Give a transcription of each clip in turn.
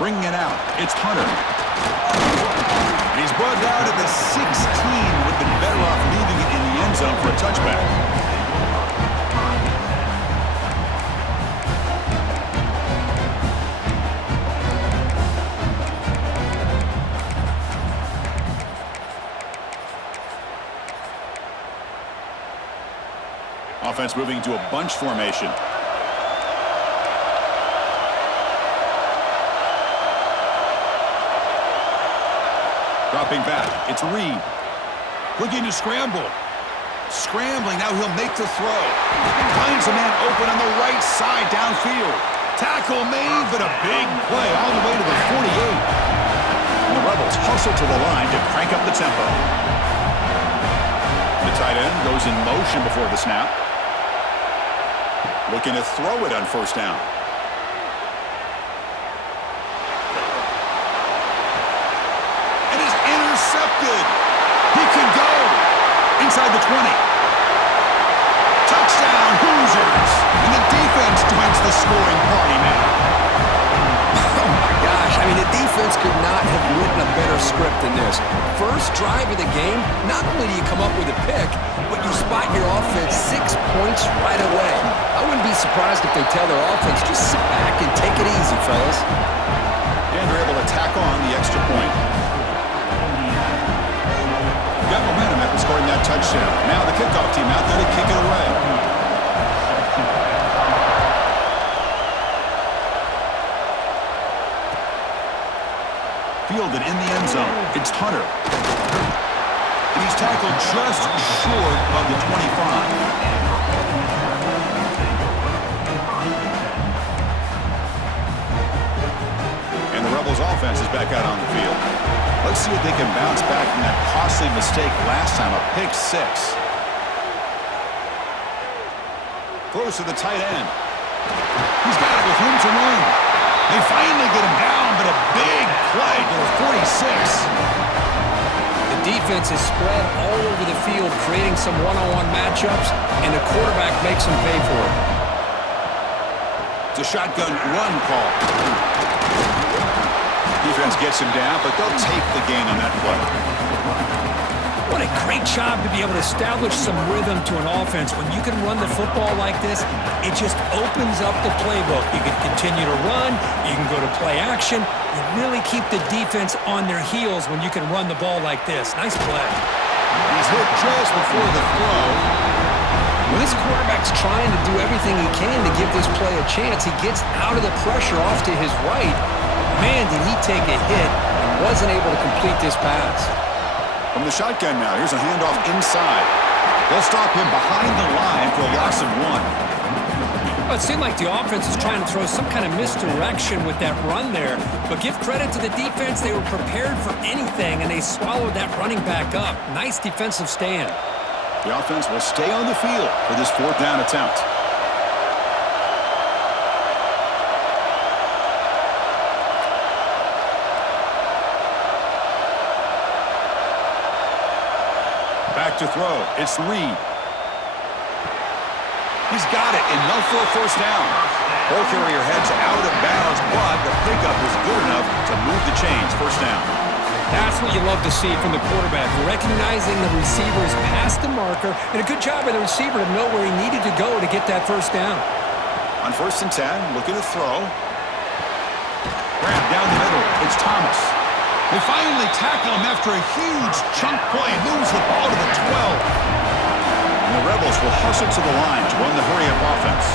Bringing it out, it's Hunter. And he's brought down at the 16. Would have been better off leaving it in the end zone for a touchback. Offense moving into a bunch formation. Dropping back, it's Reed. Looking to scramble. Scrambling, now he'll make the throw. Finds a man open on the right side downfield. Tackle made, but a big play all the way to the 48. And the Rebels hustle to the line to crank up the tempo. The tight end goes in motion before the snap. Looking to throw it on first down. And is intercepted. He can go inside the 20. Touchdown, Hoosiers. And the defense joins the scoring party now. Oh, my gosh. I mean, the defense could not have written a better script than this. First drive of the game, not only do you come up with a pick, but you spot your offense 6 points right away. I wouldn't be surprised if they tell their offense, just sit back and take it easy, fellas. And they're able to tack on the extra point. Got momentum after scoring that touchdown. Now the kickoff team out there to kick it away. Fielded in the end zone. It's Hunter. And he's tackled just short of the 25. And the Rebels offense is back out on the field. Let's see if they can bounce back from that costly mistake last time, a pick six. Close to the tight end. He's got it with room to run. They finally get him down, but a big play to the 46. The defense is spread all over the field, creating some one-on-one matchups, and the quarterback makes them pay for it. It's a shotgun run call. Defense gets him down, but they'll take the gain on that play. What a great job to be able to establish some rhythm to an offense. When you can run the football like this, it just opens up the playbook. You can continue to run. You can go to play action. You really keep the defense on their heels when you can run the ball like this. Nice play. He's hit just before the throw. Well, this quarterback's trying to do everything he can to give this play a chance. He gets out of the pressure off to his right. Man, did he take a hit and wasn't able to complete this pass. From the shotgun now, here's a handoff inside. They'll stop him behind the line for a loss of 1. Well, it seemed like the offense is trying to throw some kind of misdirection with that run there. But give credit to the defense. They were prepared for anything, and they swallowed that running back up. Nice defensive stand. The offense will stay on the field for this fourth down attempt. Back to throw. It's Reed. He's got it, enough for a first down. Ball carrier heads out of bounds, but the pickup was good enough to move the chains. First down. That's what you love to see from the quarterback, recognizing the receiver's past the marker, and a good job by the receiver to know where he needed to go to get that first down. On 1st and 10, looking to throw. Grab down the middle. It's Thomas. They finally tackle him after a huge chunk play. Moves the ball to the 12. And the Rebels will hustle to the line to run the hurry-up offense.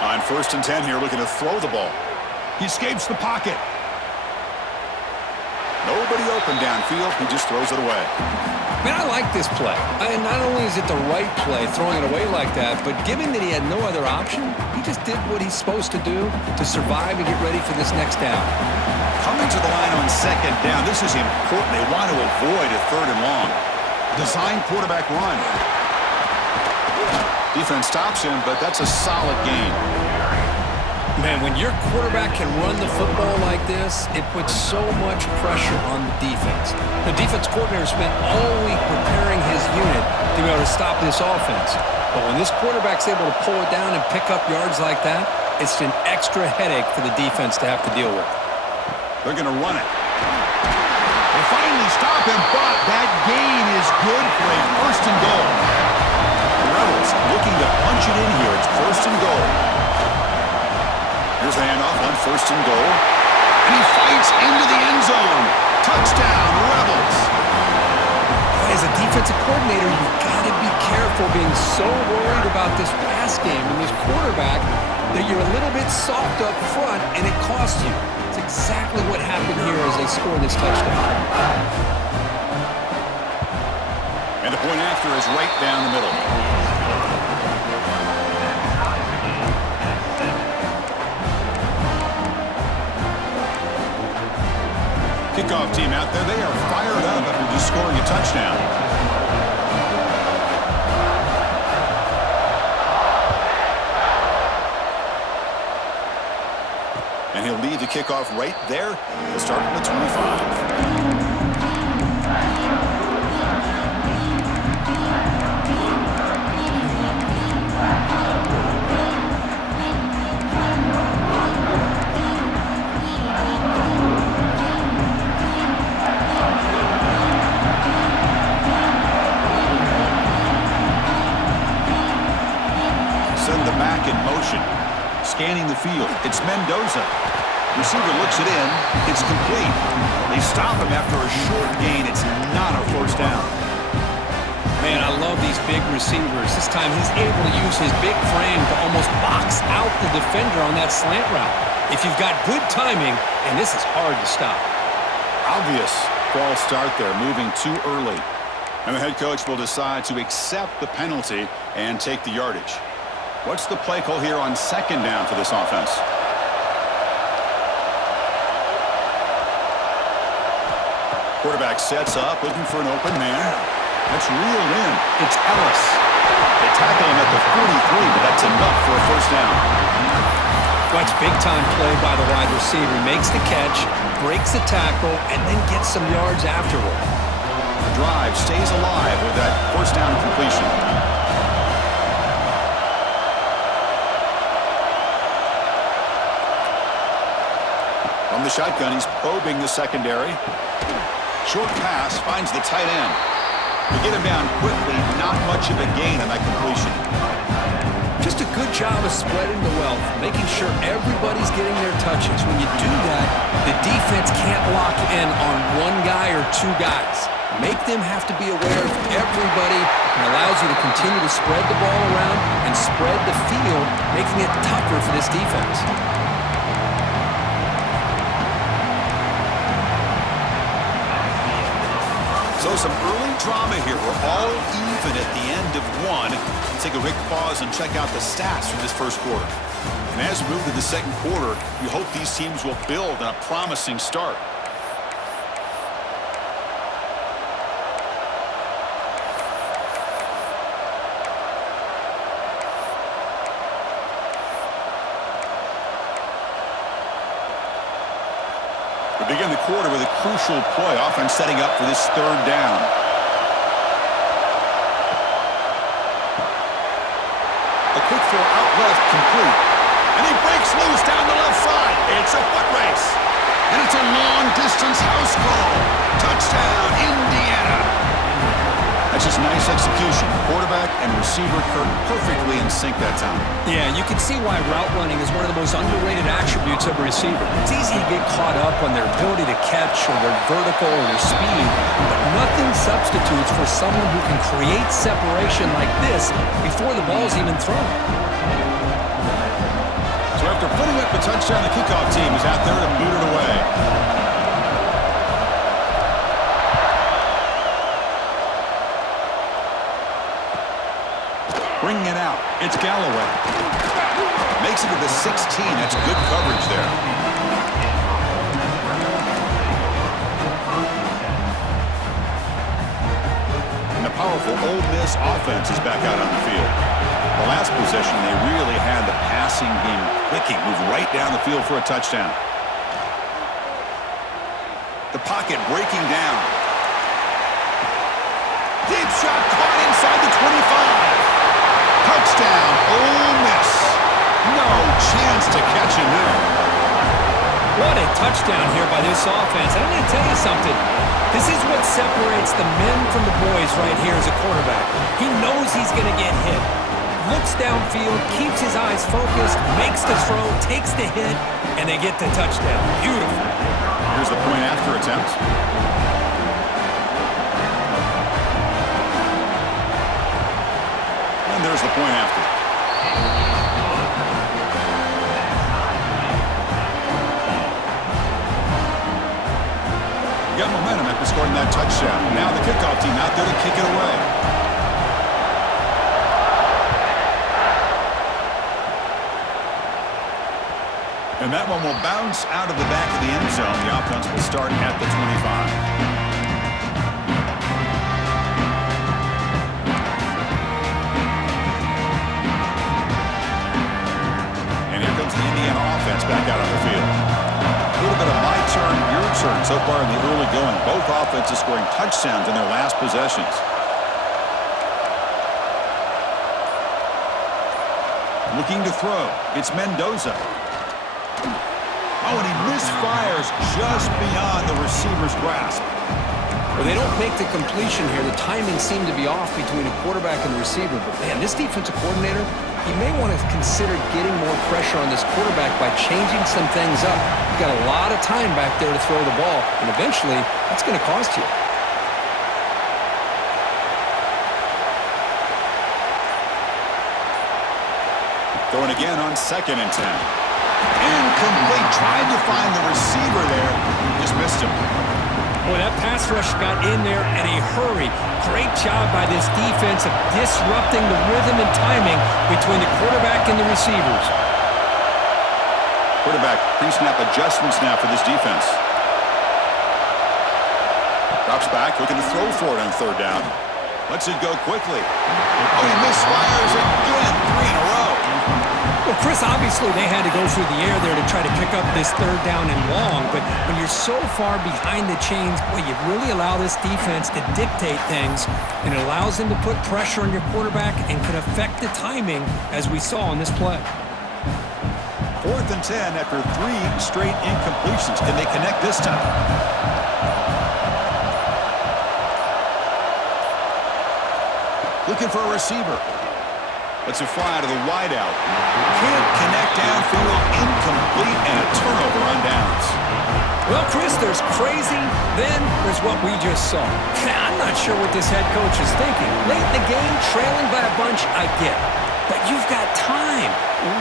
On 1st and 10 here, looking to throw the ball. He escapes the pocket. Nobody open downfield. He just throws it away. Man, I like this play. And not only is it the right play, throwing it away like that, but given that he had no other option, he just did what he's supposed to do to survive and get ready for this next down. Coming to the line on 2nd down, this is important. They want to avoid a 3rd and long. Design quarterback run. Defense stops him, but that's a solid gain. Man, when your quarterback can run the football like this, it puts so much pressure on the defense. The defense coordinator spent all week preparing his unit to be able to stop this offense. But when this quarterback's able to pull it down and pick up yards like that, it's an extra headache for the defense to have to deal with. They're going to run it. They finally stop him, but that gain is good for a first and goal. The Rebels looking to punch it in here. It's first and goal. Here's the handoff on first and goal. And he fights into the end zone. Touchdown, Rebels. As a defensive coordinator, you've got to be careful being so worried about this pass game and this quarterback that you're a little bit soft up front and it costs you. It's exactly what happened here as they scored this touchdown. And the point after is right down the middle. Kickoff team out there, they are fired up after just scoring a touchdown. And he'll lead the kickoff right there. He'll start from the 25. In motion, scanning the field. It's Mendoza. Receiver looks it in. It's complete. They stop him after a short gain. It's not a first down. Man, I love these big receivers. This time he's able to use his big frame to almost box out the defender on that slant route. If you've got good timing, and this is hard to stop. Obvious false start there, moving too early. And the head coach will decide to accept the penalty and take the yardage. What's the play call here on second down for this offense? Quarterback sets up, looking for an open man. That's reeled in. It's Ellis. They tackle him at the 43, but that's enough for a first down. Watch big-time play by the wide receiver. Makes the catch, breaks the tackle, and then gets some yards afterward. The drive stays alive with that first down completion. From the shotgun, he's probing the secondary. Short pass finds the tight end. To get him down quickly, not much of a gain on that completion. Just a good job of spreading the wealth, making sure everybody's getting their touches. When you do that, the defense can't lock in on one guy or two guys. Make them have to be aware of everybody and allows you to continue to spread the ball around and spread the field, making it tougher for this defense. So some early drama here. We're all even at the end of one. Let's take a quick pause and check out the stats from this first quarter. And as we move to the second quarter, we hope these teams will build on a promising start. We begin the quarter with a crucial play, offense setting up for this third down. A quick throw out left, complete. And he breaks loose down the left side. It's a foot race. And it's a long-distance house call. Touchdown, Indiana. That's just nice execution. Quarterback and receiver perfectly in sync that time. Yeah, you can see why route running is one of the most underrated attributes of a receiver. It's easy to get caught up on their ability to catch or their vertical or their speed, but nothing substitutes for someone who can create separation like this before the ball's even thrown. So after putting up a touchdown, the kickoff team is out there to boot it away. Bringing it out, it's Galloway. Makes it to the 16. That's good coverage there. And the powerful Ole Miss offense is back out on the field. The last possession, they really had the passing game clicking, moved right down the field for a touchdown. The pocket breaking down. Deep shot caught inside the 25. Touchdown, Ole Miss. No chance to catch him there. What a touchdown here by this offense. And I'm going to tell you something. This is what separates the men from the boys right here as a quarterback. He knows he's going to get hit. Looks downfield, keeps his eyes focused, makes the throw, takes the hit, and they get the touchdown. Beautiful. Here's the point after attempt. And there's the point after. You got momentum after scoring that touchdown. Now the kickoff team out there to kick it away. And that one will bounce out of the back of the end zone. The offense will start at the 25. The Indiana offense back out on the field. A little bit of my turn, your turn so far in the early going. Both offenses scoring touchdowns in their last possessions. Looking to throw. It's Mendoza. Oh, and he misfires just beyond the receiver's grasp. Well, they don't make the completion here. The timing seemed to be off between a quarterback and the receiver. But, man, this defensive coordinator, he may want to consider getting more pressure on this quarterback by changing some things up. You've got a lot of time back there to throw the ball, and eventually that's going to cost you. Going again on 2nd and 10. Incomplete. Tried to find the receiver there. Just missed him. Boy, that pass rush got in there in a hurry. Great job by this defense of disrupting the rhythm and timing between the quarterback and the receivers. Quarterback pre-snap adjustments now for this defense. Drops back, looking to throw for it on 3rd down. Lets it go quickly. Oh, he misfires again. 3 in a row. Well, Chris, obviously they had to go through the air there to try to pick up this 3rd down and long, but when you're so far behind the chains, boy, you really allow this defense to dictate things, and it allows them to put pressure on your quarterback and can affect the timing, as we saw on this play. 4th and 10 after 3 straight incompletions. Can they connect this time? Looking for a receiver. Lets it fly out of the wideout. Can't connect downfield. Incomplete, and a turnover on downs. Well, Chris, there's crazy, then there's what we just saw. I'm not sure what this head coach is thinking. Late in the game, trailing by a bunch, I get. But you've got time,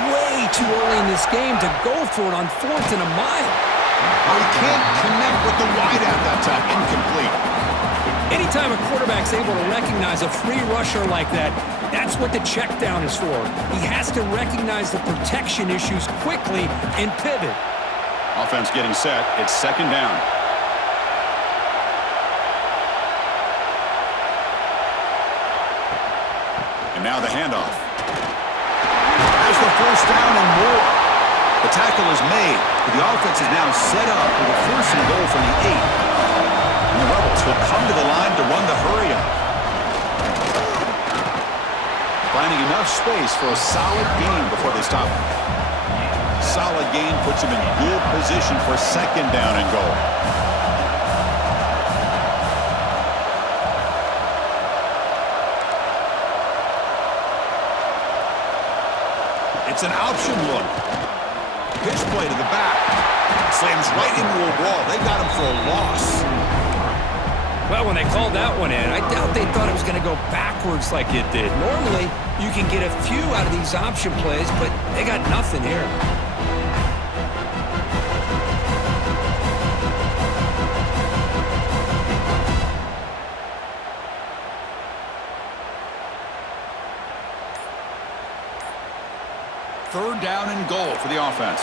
way too early in this game, to go for it on 4th and a mile. Oh, he can't connect with the wideout that time. Incomplete. Anytime a quarterback's able to recognize a free rusher like that, that's what the check down is for. He has to recognize the protection issues quickly and pivot. Offense getting set. It's 2nd down. And now the handoff. There's the 1st down and more. The tackle is made, but the offense is now set up with a 1st and goal from the 8. And the Rebels will come to the line to run the hurry-up. Finding enough space for a solid gain before they stop him. Solid gain puts him in good position for 2nd down and goal. It's an option look. Pitch play to the back. Slams right into a wall. They got him for a loss. Well, when they called that one in, I doubt they thought it was going to go backwards like it did. Normally, you can get a few out of these option plays, but they got nothing here. Third down and goal for the offense.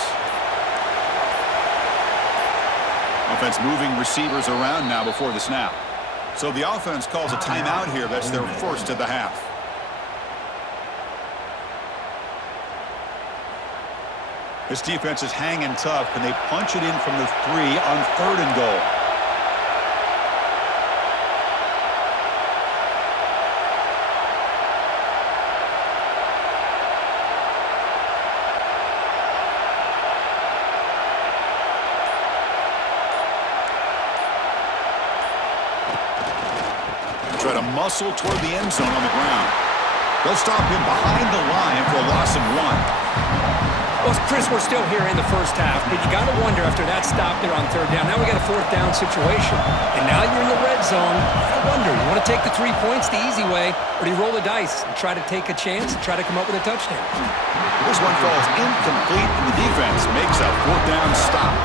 Offense moving receivers around now before the snap. So the offense calls a timeout here. That's their first of the half. This defense is hanging tough. Can they punch it in from the 3 on 3rd and goal? hustle toward the end zone on the ground. They'll stop him behind the line for a loss of 1. Well, Chris, we're still here in the first half, but you got to wonder after that stop there on third down. Now we got a fourth down situation, and now you're in the red zone. I wonder, you want to take the 3 points the easy way, or do you roll the dice and try to take a chance and try to come up with a touchdown? This one falls incomplete, and the defense makes a fourth down stop.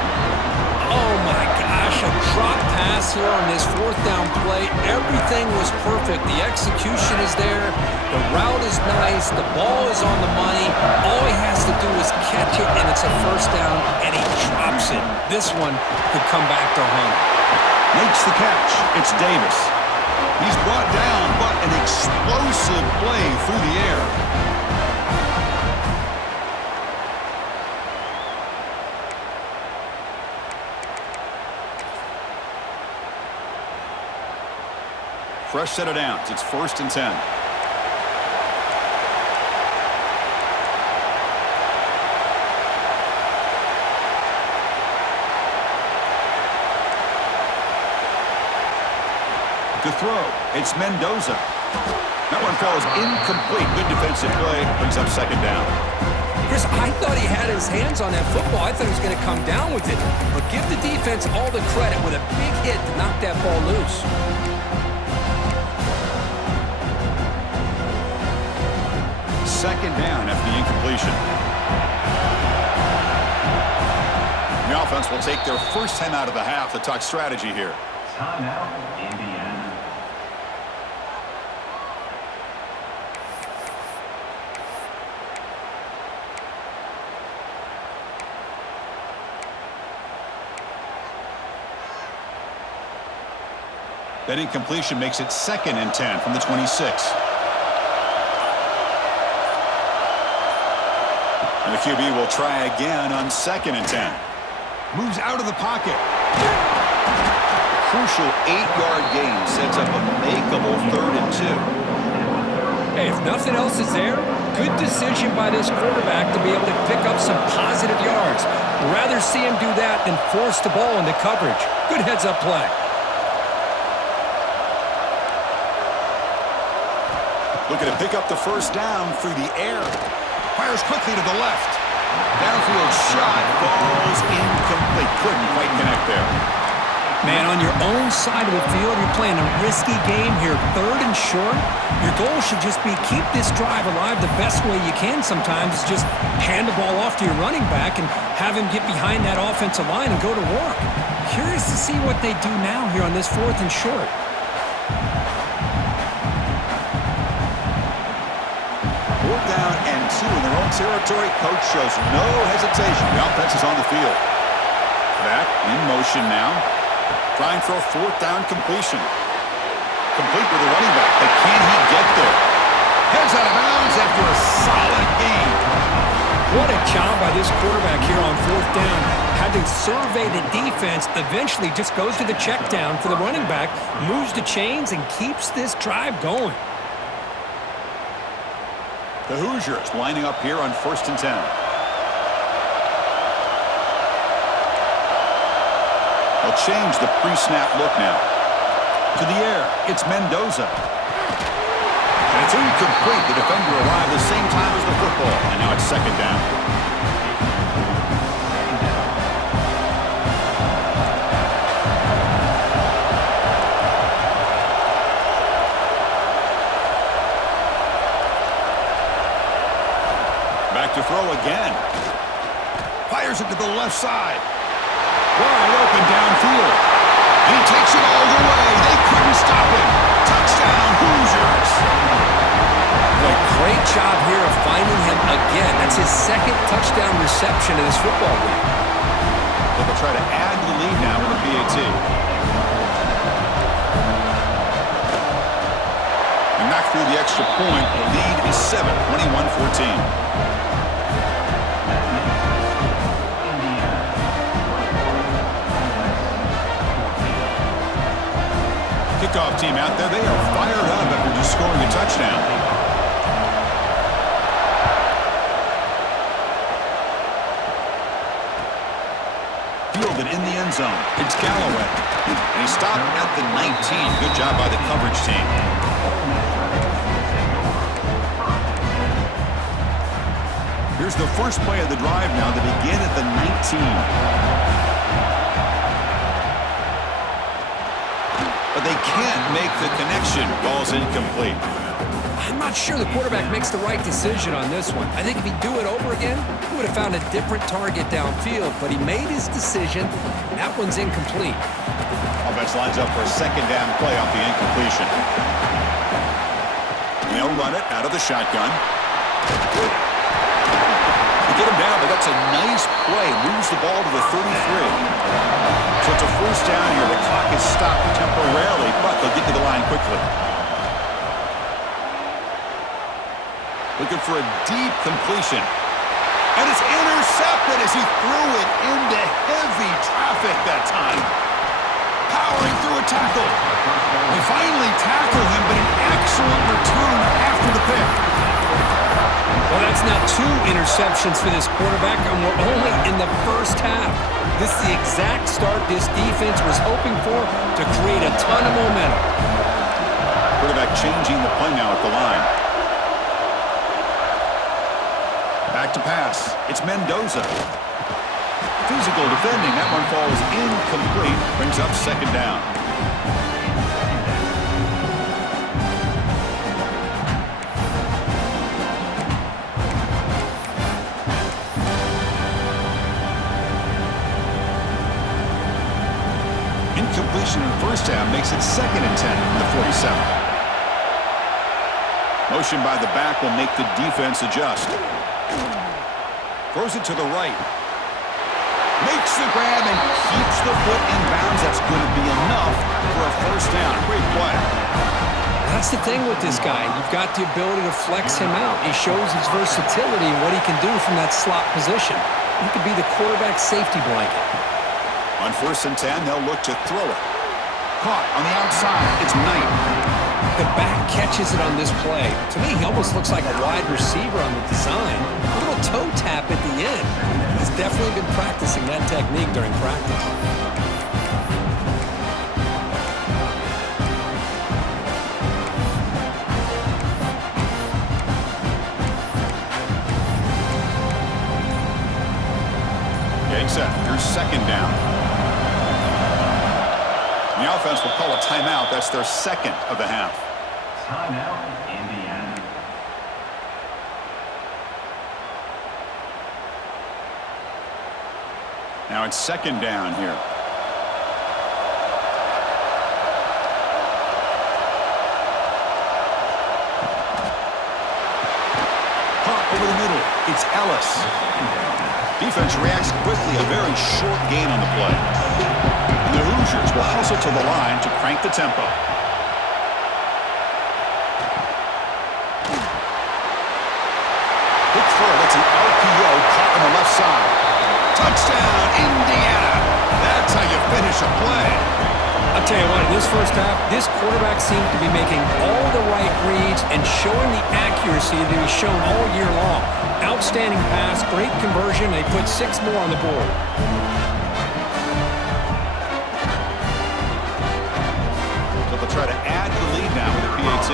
Oh, my gosh, a drop pass here on this fourth down play. Everything was perfect. The execution is there. The route is nice. The ball is on the money. All he has to do is catch it, and it's a first down, and he drops it. This one could come back to haunt. Makes the catch. It's Davis. He's brought down, but an explosive play through the air. Fresh set of downs. It's 1st and 10. To throw, it's Mendoza. That one falls incomplete. Good defensive play. Brings up 2nd down. Chris, I thought he had his hands on that football. I thought he was going to come down with it. But give the defense all the credit with a big hit to knock that ball loose. 2nd down after the incompletion. The offense will take their first time out of the half to talk strategy here. Timeout, Indiana. That incompletion makes it 2nd and 10 from the 26. And the QB will try again on 2nd and 10. Moves out of the pocket. Crucial 8-yard gain sets up a makeable 3rd and 2. Hey, if nothing else is there, good decision by this quarterback to be able to pick up some positive yards. Rather see him do that than force the ball into coverage. Good heads-up play. Looking to pick up the first down through the air. Fires quickly to the left. Downfield shot falls incomplete. Couldn't quite connect there. Man, on your own side of the field, you're playing a risky game here. 3rd and short. Your goal should just be keep this drive alive the best way you can sometimes. Is just hand the ball off to your running back and have him get behind that offensive line and go to work. Curious to see what they do now here on this 4th and short. Down and 2 in their own territory. Coach shows no hesitation. The offense is on the field. Back in motion now. Trying for a 4th down completion. Complete with the running back, but can he get there? Heads out of bounds after a solid gain. What a job by this quarterback here on 4th down. Had to survey the defense. Eventually just goes to the check down for the running back. Moves the chains and keeps this drive going. The Hoosiers lining up here on 1st and 10. They'll change the pre-snap look now. To the air, it's Mendoza. And it's incomplete. The defender arrived the same time as the football. And now it's 2nd down. To throw again. Fires it to the left side. Wide open downfield. And he takes it all the way. They couldn't stop him. Touchdown, Hoosiers. A great job here of finding him again. That's his 2nd touchdown reception in this football week. They'll try to add to the lead now with the PAT. And back through the extra point. The lead is 7, 21-14. Kickoff team out there. They are fired up after just scoring a touchdown. Fielded in the end zone. It's Galloway. And he stopped at the 19. Good job by the coverage team. Here's the first play of the drive now to begin at the 19. But they can't make the connection. Ball's incomplete. I'm not sure the quarterback makes the right decision on this one. I think if he'd do it over again, he would have found a different target downfield, but he made his decision, and that one's incomplete. Offense lines up for a second down play off the incompletion. They'll run it out of the shotgun. They get him down, but that's a nice play. Moves the ball to the 33. So it's a first down here. The clock is stopped temporarily, but they'll get to the line quickly. Looking for a deep completion. And it's intercepted as he threw it into heavy traffic that time. Powering through a tackle. They finally tackle him, but an excellent return after the pick. Well, that's now 2 interceptions for this quarterback, and we're only in the first half. This is the exact start this defense was hoping for to create a ton of momentum. Quarterback changing the play now at the line. Back to pass. It's Mendoza. Physical defending. That one falls incomplete. Brings up second down. Incompletion in first half makes it 2nd and 10 from the 47. Motion by the back will make the defense adjust. Throws it to the right. Makes the grab and keeps the foot in bounds. That's going to be enough for a first down. Great play. That's the thing with this guy. You've got the ability to flex him out. He shows his versatility and what he can do from that slot position. He could be the quarterback's safety blanket. On 1st and 10, they'll look to throw it. Caught on the outside. It's Knight. The back catches it on this play. To me, he almost looks like a wide receiver on the design. A little toe tap at the end. He's definitely been practicing that technique during practice. Getting set. Here's second down. The offense will call a timeout. That's their 2nd of the half. Timeout, Indiana. Now it's second down here. Caught over the middle. It's Ellis. Defense reacts quickly. A very short gain on the play. The Hoosiers will hustle to the line to crank the tempo. Quick throw. That's an RPO caught on the left side. Touchdown, Indiana. That's how you finish a play. I'll tell you what, in this first half, this quarterback seems to be making all the right reads and showing the accuracy that he's shown all year long. Outstanding pass, great conversion. They put 6 more on the board. So they'll try to add to the lead now with a PAT.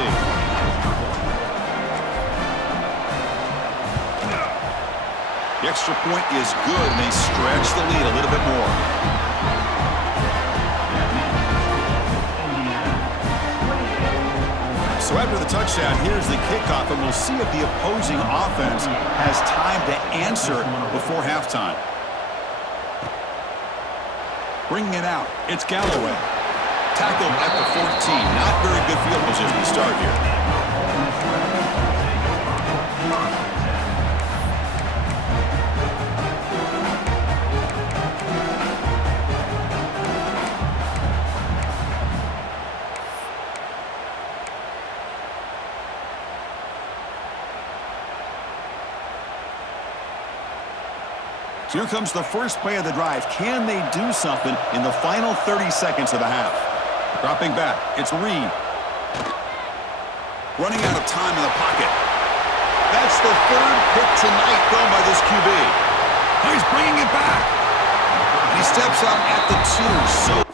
The extra point is good, and they stretch the lead a little bit more. So after the touchdown, here's the kickoff, and we'll see if the opposing offense has time to answer before halftime. Bringing it out, it's Galloway. Tackled at the 14. Not very good field position to start here. So here comes the first play of the drive. Can they do something in the final 30 seconds of the half? Dropping back, it's Reed. Running out of time in the pocket. That's the 3rd pick tonight thrown by this QB. He's bringing it back. And he steps up at the 2. So